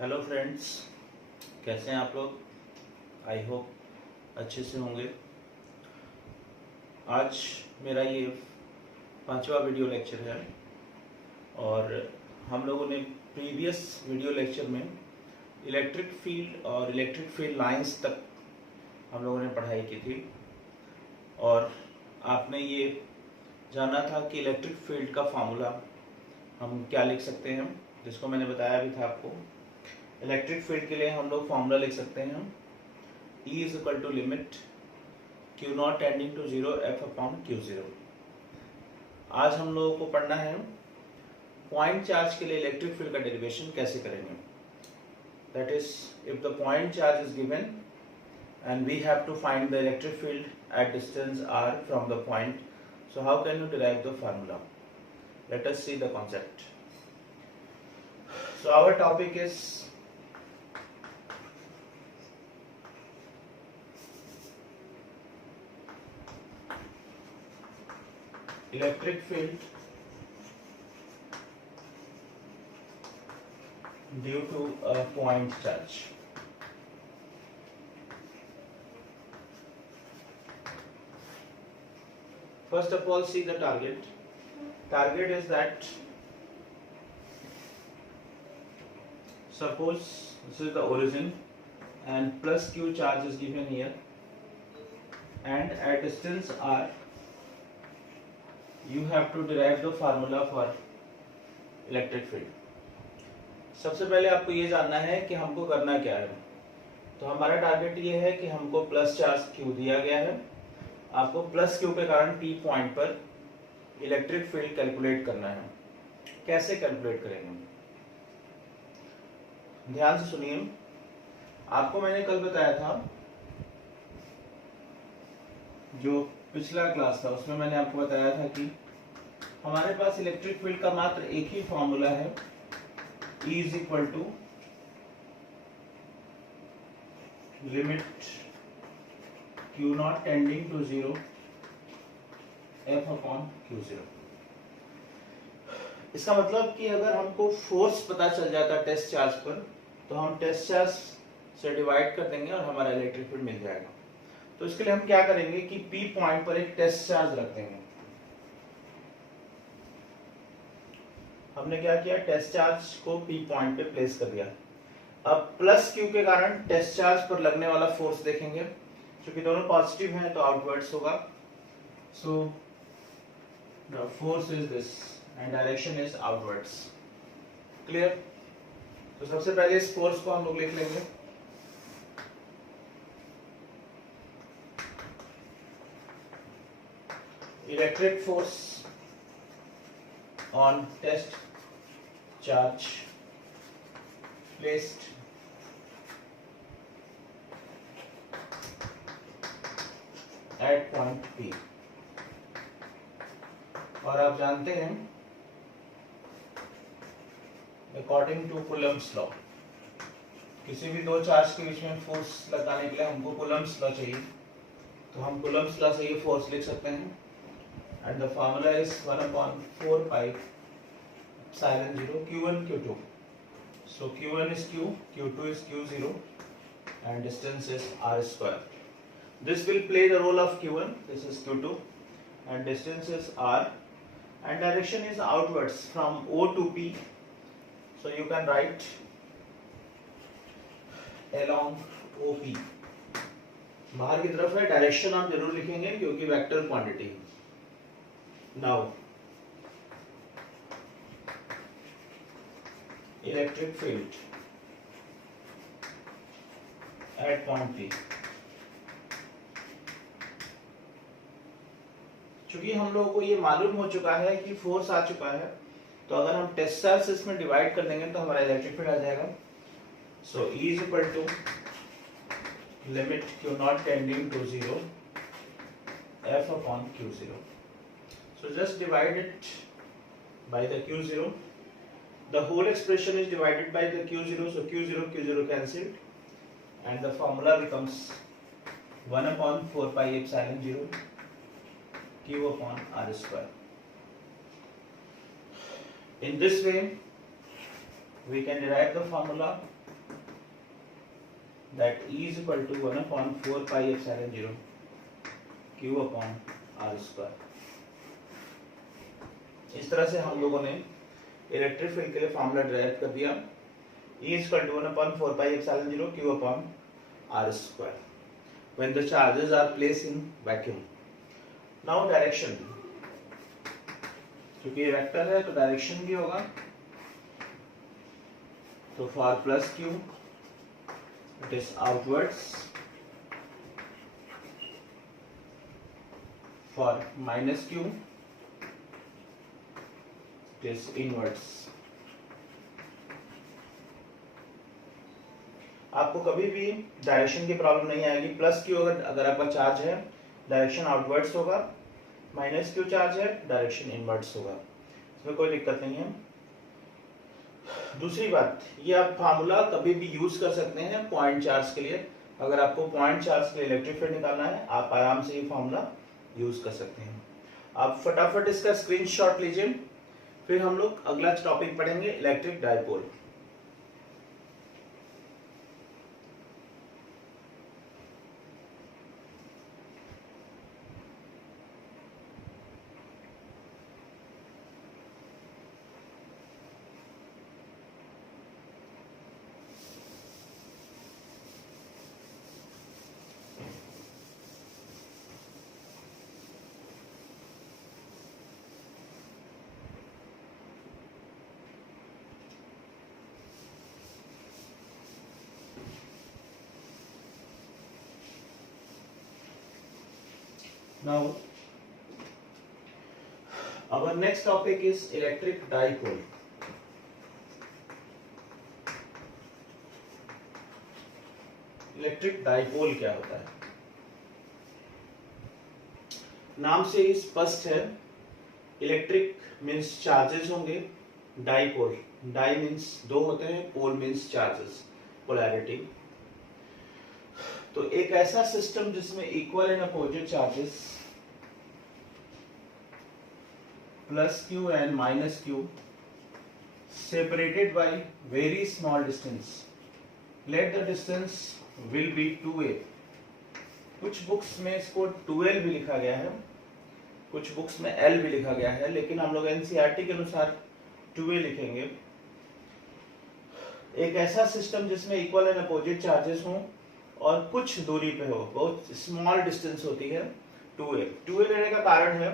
Hello friends, कैसे हैं आप लोग। आई होप अच्छे से होंगे। आज मेरा ये 5वां वीडियो लेक्चर है और हम लोगों ने प्रीवियस वीडियो लेक्चर में इलेक्ट्रिक फील्ड और इलेक्ट्रिक फील्ड लाइंस तक हम लोगों ने पढ़ाई की थी और आपने ये जाना था कि इलेक्ट्रिक फील्ड का फार्मूला हम क्या लिख सकते हैं, जिसको मैंने बताया भी था आपको। इलेक्ट्रिक फील्ड के लिए हम लोग फार्मूला लिख सकते हैं E is equal to limit Q not tending to 0 F upon Q0। आज हम लोगों को पढ़ना है पॉइंट चार्ज के लिए इलेक्ट्रिक फील्ड का डेरिवेशन कैसे करेंगे। That is if the point charge is given and we have to find the electric field at distance r from the point. So how can you derive the formula? Let us see the concept. So our topic is electric field due to a point charge. First of all, see the target. Target is that suppose this is the origin and plus Q charge is given here, and at distance r you have to derive the formula for electric field. सबसे पहले आपको ये जानना है कि हमको करना क्या है। तो हमारा टारगेट ये है कि हमको प्लस चार्ज Q दिया गया है, आपको प्लस Q के कारण P पॉइंट पर इलेक्ट्रिक फील्ड कैलकुलेट करना है। कैसे कैलकुलेट करेंगे, ध्यान से सुनिए। आपको मैंने कल बताया था, जो पिछला क्लास था उसमें मैंने आपको बताया था कि हमारे पास इलेक्ट्रिक फील्ड का मात्र एक ही फॉर्मूला है, E is equal to limit Q not tending to 0 F upon Q0। इसका मतलब कि अगर हमको फोर्स पता चल जाता टेस्ट चार्ज पर, तो हम टेस्ट चार्ज से डिवाइड कर देंगे और हमारा इलेक्ट्रिक फील्ड मिल जाएगा। तो इसके लिए हम क्या करेंगे कि P पॉइंट पर एक टेस्ट चार्ज रख देंगे। हमने क्या किया, टेस्ट चार्ज को P पॉइंट पे प्लेस कर दिया। अब प्लस Q के कारण टेस्ट चार्ज पर लगने वाला फोर्स देखेंगे, क्योंकि दोनों पॉजिटिव हैं तो आउटवर्ड्स होगा। So the force is this and direction is outwards. Clear? तो सबसे पहले इस फोर्स को हम लोग लिख लेंगे। Electric force on test charge placed at point P। और आप जानते हैं अकॉर्डिंग टू कूलम्ब्स लॉ, किसी भी दो चार्ज के बीच में फोर्स लगाने के लिए हमको कूलम्ब्स लॉ चाहिए। तो हम कूलम्ब्स लॉ से ये फोर्स लिख सकते हैं and the formula is 1/4 pi epsilon 0 Q1 Q2। So Q1 is Q, Q2 is Q0 and distance is r square. This will play the role of Q1, this is Q2 and distance is r and direction is outwards from O to P. So you can write along OP। बाहर की तरफ है, direction आप जरूर लिखेंगे क्योंकि vector quantity. Now electric field at point P। चूंकि हम लोगों को ये मालूम हो चुका है कि फोर्स आ चुका है, तो अगर हम टेस्ट चार्ज से इसमें डिवाइड कर देंगे तो हमारा इलेक्ट्रिक फील्ड आ जाएगा। So E is equal to limit Q not tending to 0 F upon Q0। So just divide it by the Q0। The whole expression is divided by the Q0, so Q0 cancelled and the formula becomes 1/4 pi epsilon 0 Q upon r square। In this way, we can derive the formula that E is equal to 1/4 pi epsilon 0 Q upon R square. इस तरह से हम लोगों ने electric field के लिए formula derive कर दिया। E is equal to 1/4 pi epsilon 0 Q upon R square when the charges are placed in vacuum. Now direction, क्योंकि ये वेक्टर है तो डायरेक्शन भी होगा। तो for plus Q it is outwards, for minus Q it is inwards. आपको कभी भी डायरेक्शन की प्रॉब्लम नहीं आएगी। प्लस क्यू अगर आपका चार्ज है डायरेक्शन आउटवर्ड्स होगा, माइनस क्यू चार्ज है डायरेक्शन इनवर्ड्स होगा, इसमें कोई दिक्कत नहीं है। दूसरी बात, ये आप फार्मूला कभी भी यूज कर सकते हैं पॉइंट चार्ज के लिए। अगर आपको पॉइंट चार्ज के लिए इलेक्ट्रिक फील्ड निकालना है आप आराम से ये फार्मूला यूज कर सकते हैं। आप फटाफट इसका स्क्रीनशॉट लीजिए, फिर हम लोग अगला टॉपिक पढ़ेंगे electric dipole. Now, our next topic is electric dipole. Electric dipole क्या होता है? नाम से ही स्पष्ट है, इलेक्ट्रिक मीन्स चार्जेस होंगे, डाइपोल डाई मीन्स दो होते हैं, पोल मीन्स चार्जेस, पोलैरिटी। तो एक ऐसा सिस्टम जिसमें equal and opposite charges plus Q and minus Q separated by very small distance. Let the distance will be 2a. कुछ books में इसको 2l भी लिखा गया है, कुछ बुक्स में l भी लिखा गया है, लेकिन हम लोग एनसीईआरटी के अनुसार 2a लिखेंगे। एक ऐसा सिस्टम जिसमें इक्वल एंड अपोजिट चार्जेस हों और कुछ दूरी पे हो, बहुत स्मॉल डिस्टेंस होती है, 2a। 2a लेने का कारण है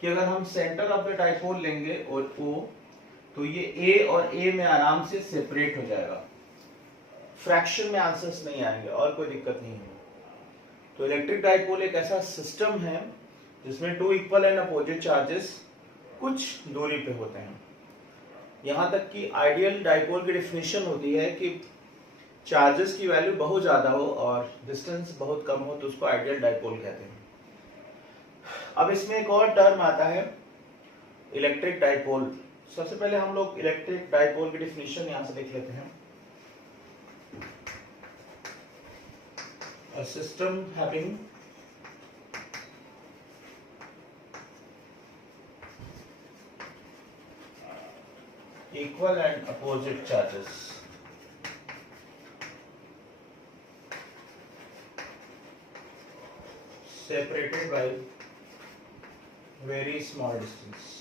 कि अगर हम सेंटर ऑफ द डाइपोल लेंगे और O, तो ये A और A में आराम से सेपरेट हो जाएगा, फ्रैक्शन में आंसर्स नहीं आएंगे और कोई दिक्कत नहीं है। तो इलेक्ट्रिक डाइपोल एक ऐसा सिस्टम है जिसमें two equal and opposite charges कुछ दूरी पे होते हैं। यहां तक कि आइडियल डाइपोल की डेफिनेशन होती है कि चार्जेस की वैल्यू बहुत ज्यादा हो और डिस्टेंस बहुत कम हो, तो उसको आइडियल डाइपोल कहते हैं। अब इसमें एक और टर्म आता है इलेक्ट्रिक डाइपोल। सबसे पहले हम लोग इलेक्ट्रिक डाइपोल की डेफिनेशन यहां से देख लेते हैं। A system having equal and opposite charges separated by very small distance.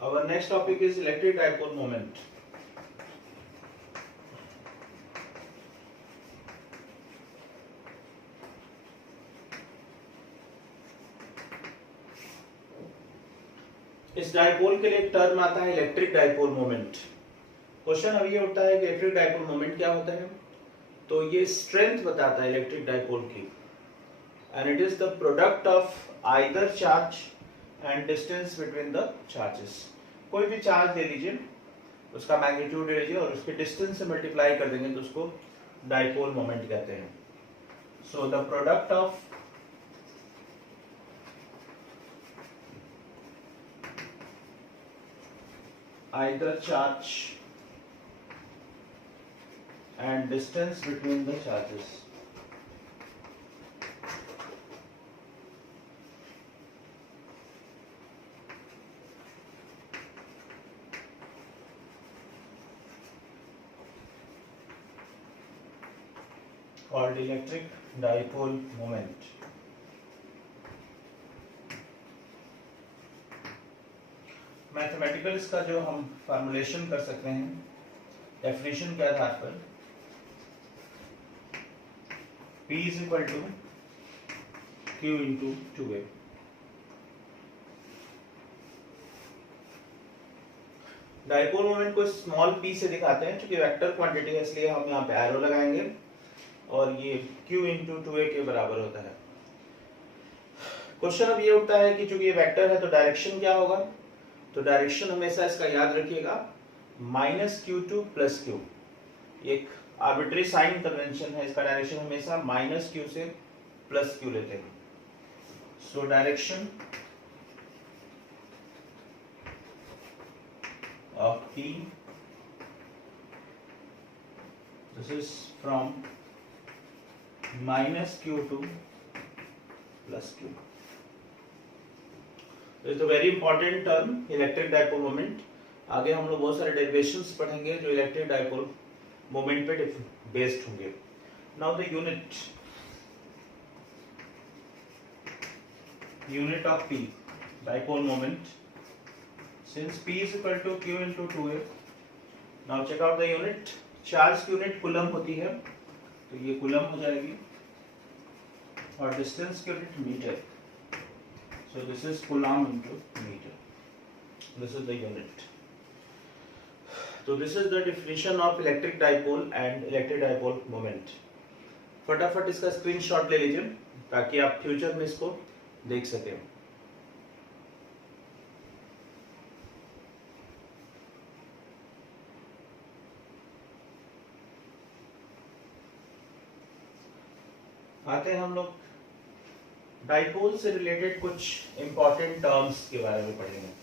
Our next topic is electric dipole moment. इस डाइपोल के लिए एक टर्म आता है इलेक्ट्रिक डाइपोल मोमेंट। क्वेश्चन अब ये उठता है कि इलेक्ट्रिक डाइपोल मोमेंट क्या होता है? तो ये स्ट्रेंथ बताता है इलेक्ट्रिक डाइपोल की, and it is the product of either charge and distance between the charges. कोई भी चार्ज ले लीजिए, उसका मैग्नीट्यूड ले लीजिए और उसके डिस्टेंस से मल्टीप्लाई कर देंगे तो उसको डाइपोल मोमेंट कहते हैं। So the product of either charge and distance between the charges called electric dipole moment. Mathematical इसका जो हम फॉर्मुलेशन कर सकते हैं डेफिनेशन के आधार पर, P is equal to Q into 2A। Dipole moment को स्मॉल p से दिखाते हैं, क्योंकि वेक्टर क्वांटिटी है इसलिए हम यहाँ पे एरो लगाएंगे और ये Q इंटू 2A के बराबर होता है। क्वेश्चन अब ये उठता है कि चूंकि ये वेक्टर है तो डायरेक्शन क्या होगा। तो डायरेक्शन हमेशा इसका याद रखिएगा -Q2 + Q, एक आर्बिट्री साइन कन्वेंशन है, इसका डायरेक्शन हमेशा -Q से +Q लेते हैं। So direction of P, this is from -Q to +Q. This is a very important term, electric dipole moment. आगे हम लोग बहुत सारे डेरिवेशंस पढ़ेंगे जो इलेक्ट्रिक डाइपोल मोमेंट पे बेस्ड होंगे। Now the unit of P, dipole moment, since P is equal to Q into 2A, now check out the unit. Charge की यूनिट कूलम होती है, तो ये कूलम हो जाएगी, और डिस्टेंस की unit metre, so this is coulomb into meter. This is the unit. So this is the definition of electric dipole and electric dipole moment. फटाफट इसका स्क्रीनशॉट ले लीजिए ताकि आप फ्यूचर में इसको देख सकें। आते हैं हम लोग डाइपोल से रिलेटेड कुछ इंपॉर्टेंट टर्म्स के बारे में पढ़ेंगे।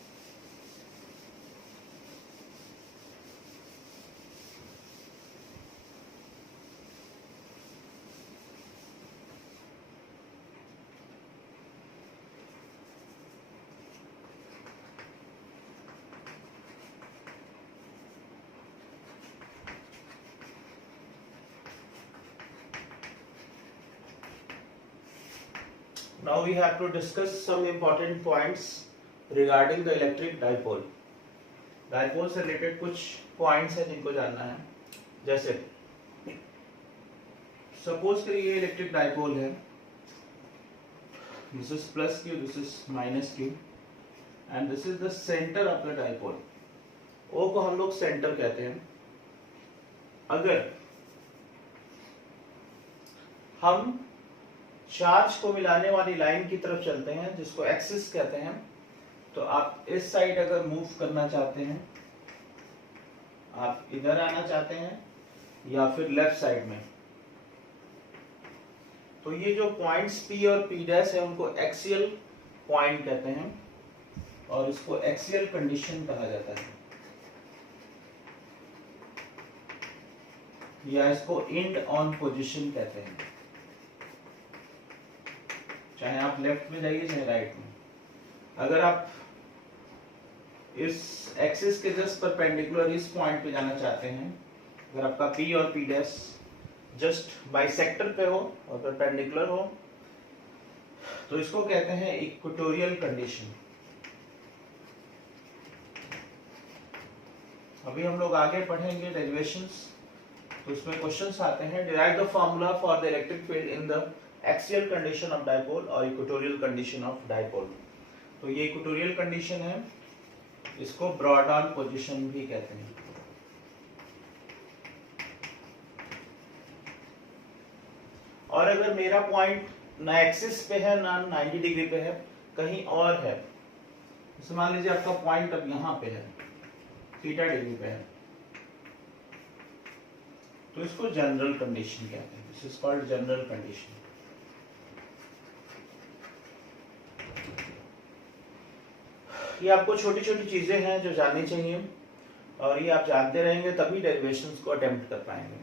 Now we have to discuss some important points regarding the electric dipole. Dipole से related कुछ points हैं जिनको जानना है। जैसे suppose करिए ये electric dipole है, this is +Q, this is -Q, and this is the center of the dipole. O को हम लोग center कहते हैं। अगर हम चार्ज को मिलाने वाली लाइन की तरफ चलते हैं जिसको एक्सिस कहते हैं, तो आप इस साइड अगर मूव करना चाहते हैं, आप इधर आना चाहते हैं या फिर लेफ्ट साइड में, तो ये जो पॉइंट्स P और P' है उनको एक्सियल पॉइंट कहते हैं और इसको एक्सियल कंडीशन कहा जाता है, या इसको एंड ऑन पोजीशन कहते हैं। चाहे आप लेफ्ट में जाइए चाहे राइट में, अगर आप इस एक्सिस के जस्ट परपेंडिकुलर इस पॉइंट पे जाना चाहते हैं, अगर आपका P और P' जस्ट बाइसेक्टर पे हो और परपेंडिकुलर हो, तो इसको कहते हैं इक्वेटोरियल कंडीशन। अभी हम लोग आगे पढ़ेंगे डेरिवेशंस, तो उसमें क्वेश्चंस आते हैं, derive the formula for the electric field in the axial condition of dipole और इक्वेटोरियल कंडीशन ऑफ डाइपोल। तो ये इक्वेटोरियल कंडीशन है, इसको ब्रॉड ऑन पोजीशन भी कहते हैं। और अगर मेरा पॉइंट ना एक्सिस पे है ना 90 डिग्री पे है, कहीं और है, जैसे मान लीजिए आपका पॉइंट अब यहाँ पे है, थीटा डिग्री पे है, तो इसको जनरल कंडीशन कहते हैं। This is called general condition. ये आपको छोटी छोटी चीजें हैं जो जाननी चाहिए, और ये आप जानते रहेंगे तभी डेरिवेशंस को अटेम्प्ट कर पाएंगे।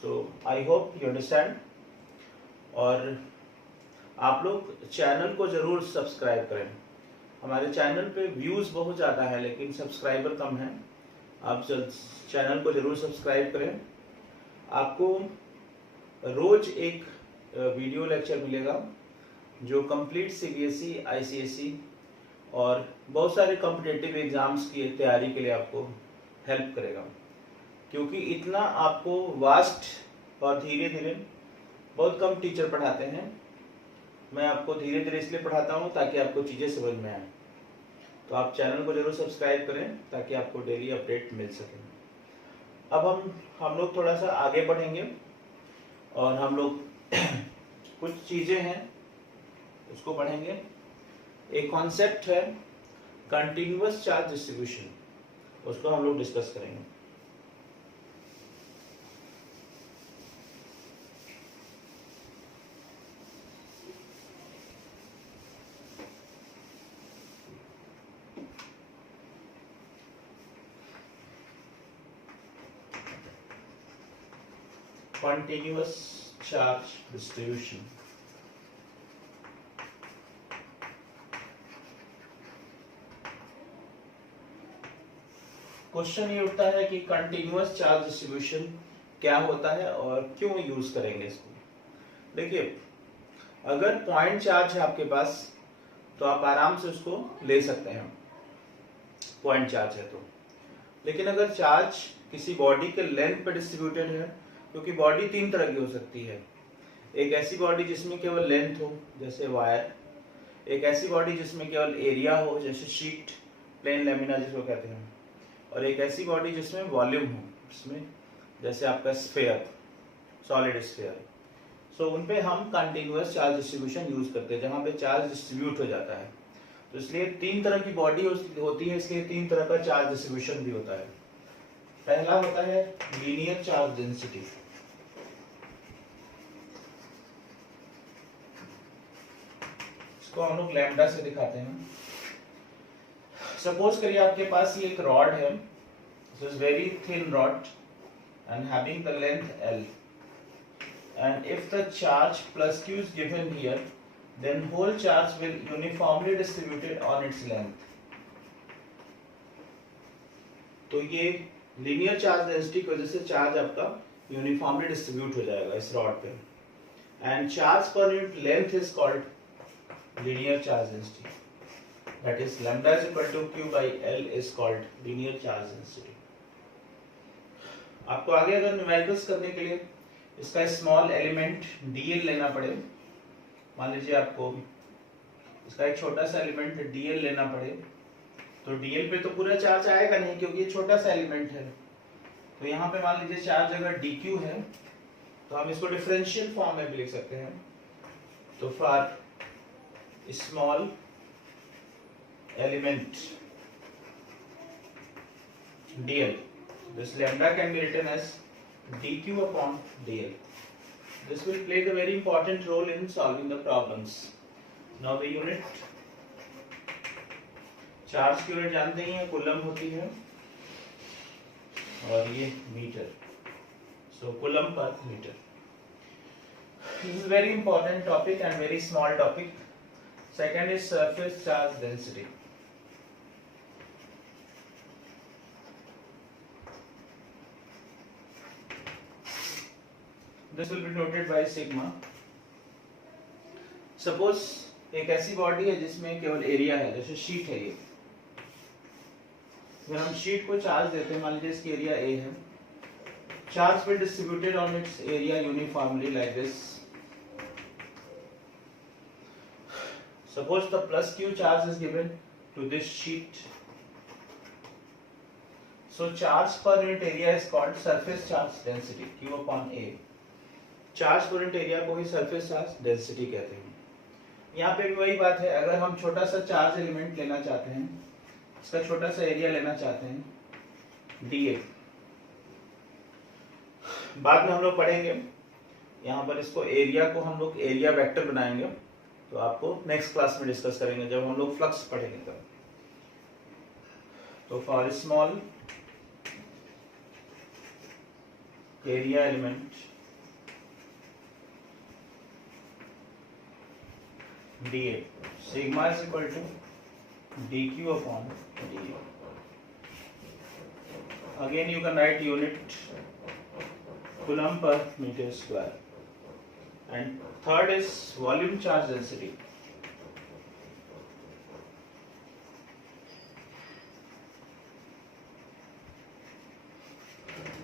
सो आई होप यू अंडरस्टैंड। और आप लोग चैनल को जरूर सब्सक्राइब करें। हमारे चैनल पे व्यूज बहुत ज़्यादा है लेकिन सब्सक्राइबर कम है। आप चैनल को जरूर सब्सक्राइब करें। आपको रोज एक वीडियो लेक्चर मिलेगा जो कंप्लीट सीबीएसई, आईसीएसई और बहुत सारे कॉम्पिटिटिव एग्जाम्स की तैयारी के लिए आपको हेल्प करेगा, क्योंकि इतना आपको वास्ट और धीरे धीरे बहुत कम टीचर पढ़ाते हैं। मैं आपको धीरे धीरे इसलिए पढ़ाता हूँ ताकि आपको चीज़ें समझ में आए। तो आप चैनल को जरूर सब्सक्राइब करें ताकि आपको डेली अपडेट मिल सके। अब हम लोग थोड़ा सा आगे बढ़ेंगे और हम लोग कुछ चीज़ें हैं उसको पढ़ेंगे। एक कॉन्सेप्ट है कंटिन्यूअस चार्ज डिस्ट्रीब्यूशन, उसको हम लोग डिस्कस करेंगे। Continuous charge distribution. क्वेश्चन ये उठता है कि कंटिन्यूअस चार्ज डिस्ट्रीब्यूशन क्या होता है और क्यों यूज करेंगे इसको। देखिए, अगर पॉइंट चार्ज है आपके पास तो आप आराम से उसको ले सकते हैं, पॉइंट चार्ज है तो। लेकिन अगर चार्ज किसी बॉडी के लेंथ पे डिस्ट्रीब्यूटेड है, क्योंकि बॉडी तीन तरह की हो सकती है। एक ऐसी बॉडी जिसमें केवल लेंथ हो जैसे वायर, एक ऐसी बॉडी जिसमें केवल एरिया हो जैसे शीट, प्लेन लैमिना जिसको कहते हैं, और एक ऐसी बॉडी जिसमें वॉल्यूम हो, जिसमें जैसे आपका स्फीयर, सॉलिड स्फीयर। सो उन पे हम कंटिन्यूअस चार्ज डिस्ट्रीब्यूशन यूज करते हैं, जहाँ पे चार्ज डिस्ट्रीब्यूट हो जाता है। तो इसलिए तीन तरह की बॉडी होती है, इसलिए तीन तरह का चार्ज डिस्ट्रीब्यूशन भी होता है। पहला होता है लीनियर चार्ज डेंसिटी। इसको हम लोग लैम्डा से दिखाते हैं। सपोज करिए आपके पास ये एक रॉड है, this is very thin rod and having the length L, and if the charge plus Q is given here, then whole charge will uniformly distributed on its length. तो ये लीनियर चार्ज डेंसिटी की वजह से charge आपका uniformly distribute हो जाएगा इस rod पे, and charge per unit length is called linear charge density, that is lambda is equal to Q by L is called linear charge density. आपको आगे अगर न्यूमेरिकल्स करने के लिए इसका स्मॉल एलिमेंट dl लेना पड़े, मान लीजिए आपको इसका एक छोटा सा एलिमेंट dl लेना पड़े, तो dl पे तो पूरा चार्ज आएगा नहीं क्योंकि ये छोटा सा एलिमेंट है। तो यहाँ पे मान लीजिए चार्ज अगर dq है तो हम इसको डिफरेंशियल फॉर्म में भी लिख सकते हैं। तो for small element dl, this lambda can be written as dq upon dl. This will play the very important role in solving the problems. Now the unit, charge की यूनिट जानते ही हैं, कूलम होती है, और ये metre, so coulomb per metre. This is very important topic and very small topic. Second is surface charge density. This will be noted by sigma. Suppose एक ऐसी बॉडी है जिसमें केवल एरिया है, जैसे शीट है ये। अगर हम शीट को चार्ज देते हैं, मान लीजिए इसकी एरिया A है, charge will distributed on its area uniformly like this. Suppose the plus Q charge is given to this sheet. So charge per unit area is called surface charge density, Q upon A. Charge per unit area को ही surface charge density कहते हैं। यहाँ पे भी वही बात है, अगर हम छोटा सा चार्ज एलिमेंट लेना चाहते हैं, इसका छोटा सा एरिया लेना चाहते हैं dA, बाद में हम लोग पढ़ेंगे। यहाँ पर इसको एरिया को हम लोग एरिया वेक्टर बनाएंगे, तो आपको नेक्स्ट क्लास में डिस्कस करेंगे जब हम लोग फ्लक्स पढ़ेंगे तब। तो for small area element dA, sigma is equal to dq upon dA. Again you can write unit coulomb per meter square. and third is volume charge density.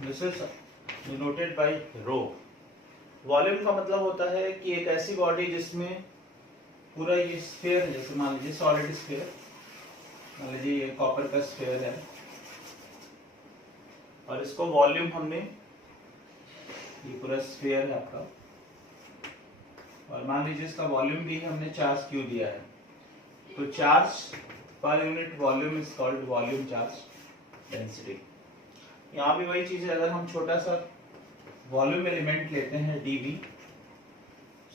This is denoted by rho. Volume का मतलब होता है कि एक ऐसी body जिसमें पूरा ये स्फीयर है, जैसे मान लीजिए सॉलिड स्फीयर, मान लीजिए ये कॉपर का स्फीयर है और इसको वॉल्यूम हमने, ये पूरा स्फीयर है आपका, और मान लीजिए इसका वॉल्यूम भी हमने चार्ज क्यू दिया है, तो charge per unit volume is called volume charge density. यहाँ भी वही चीज है, अगर हम छोटा सा वॉल्यूम एलिमेंट लेते हैं dV,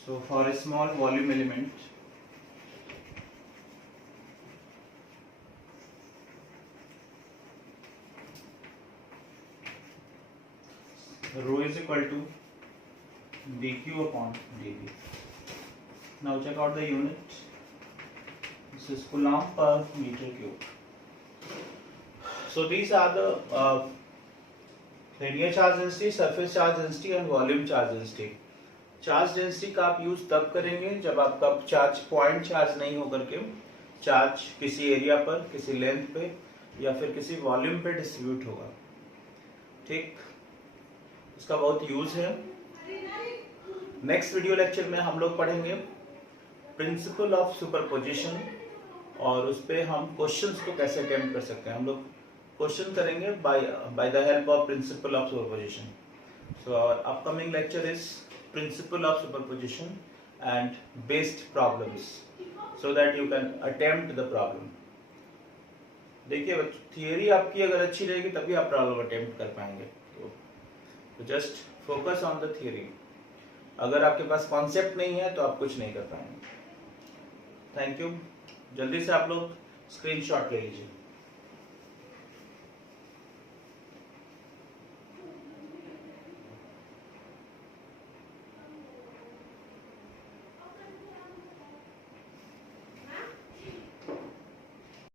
so for a small volume element rho is equal to dq upon dV. Now check out the unit. This is coulomb per meter cube. So these are the linear charge density, surface charge density and volume charge density. Charge density का आप use तब करेंगे जब आपका charge point charge नहीं होकर के charge किसी एरिया पर, किसी लेंथ पे या फिर किसी वॉल्यूम पे डिस्ट्रीब्यूट होगा। ठीक, इसका बहुत यूज है। नेक्स्ट वीडियो लेक्चर में हम लोग पढ़ेंगे प्रिंसिपल ऑफ सुपरपोजिशन और उस पे हम क्वेश्चंस को कैसे अटेम्प्ट कर सकते हैं। हम लोग क्वेश्चन करेंगे by the help of principle of superposition. So our upcoming lecture is principle of superposition and based problems so that you can attempt the problem. देखिए, थियरी आपकी अगर अच्छी रहेगी तभी आप प्रॉब्लम अटेम्प्ट कर पाएंगे। तो just focus on the theory. अगर आपके पास कॉन्सेप्ट नहीं है तो आप कुछ नहीं कर पाएंगे। Thank you. जल्दी से आप लोग स्क्रीनशॉट ले लीजिए।